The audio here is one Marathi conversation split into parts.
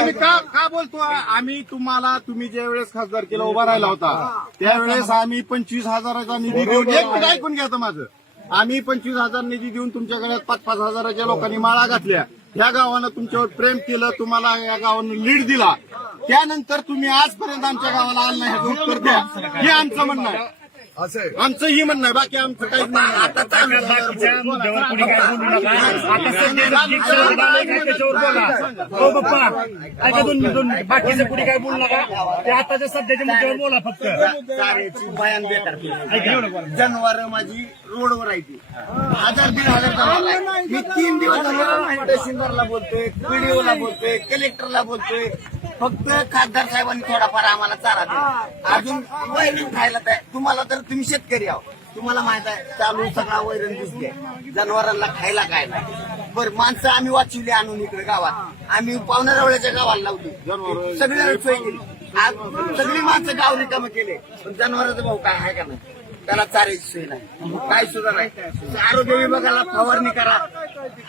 आम्ही का का बोलतो? आम्ही तुम्हाला तुम्ही ज्या वेळेस खासदार केला उभा राहिला होता त्यावेळेस आम्ही पंचवीस हजाराचा निधी देऊन एक मिनिट ऐकून घ्या माझं. आम्ही पंचवीस हजार निधी देऊन तुमच्याकडे पाच पाच हजाराच्या लोकांनी माळा घातल्या. या गावानं तुमच्यावर प्रेम केलं तुम्हाला या गावानं लीड दिला. त्यानंतर तुम्ही आजपर्यंत आमच्या गावाला आलं नाही उत्तर द्या. हे आमचं म्हणणं आहे. असं. आमचं ही म्हणणं आहे बाकी आमचं काहीच नाही. हो बाप्पा. ऐका दोन दोन बाकीचं कोणी काय बोलू नका. ते आताच्या सध्याच्या मुद्द्यावर बोला फक्त. भयान बेकार केली. जनावर माझी रोडवर आहे ती. हजार दीड हजार. मी तीन दिवस झालं तहसीलदारला बोलतोय पीडीओला बोलतोय कलेक्टरला बोलतोय. फक्त खासदार साहेबांनी थोडाफार आम्हाला चारा दिला. अजून वैरण खायला तयार तुम्हाला तर तुम्ही शेतकरी आहो. तुम्हाला माहीत आहे चालू सगळा वैरण दिसते जनावरांना खायला काय नाही. बरं माणसं आम्ही वाचवली आणून इकडे गावात. आम्ही पावणारवळ्याच्या गावाला लावली. सगळी सोय केली. आज सगळी माणसं गाव रिकामं केले. पण जनावरांचा भाऊ काय आहे का नाही? त्याला चारायची सोय नाही. काय सुद्धा नाही आरोग्य विभागाला फवारणी करा.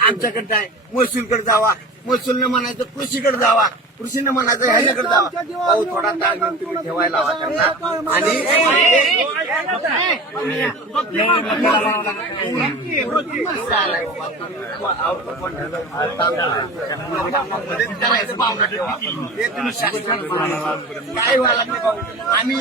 आमच्याकडे आहे. महसूलकडे जावा. महसूलने म्हणायचं कृषीकडे जावा. कृषीने म्हणायचं ह्याच्याकडे जावा. भाऊ थोडा ताळमेळ तुम्ही ठेवायला हवा त्यांना. आणि करायचं पाहुणा ठेवा हे तुम्ही शासनाला काय व्हायला नाही आम्ही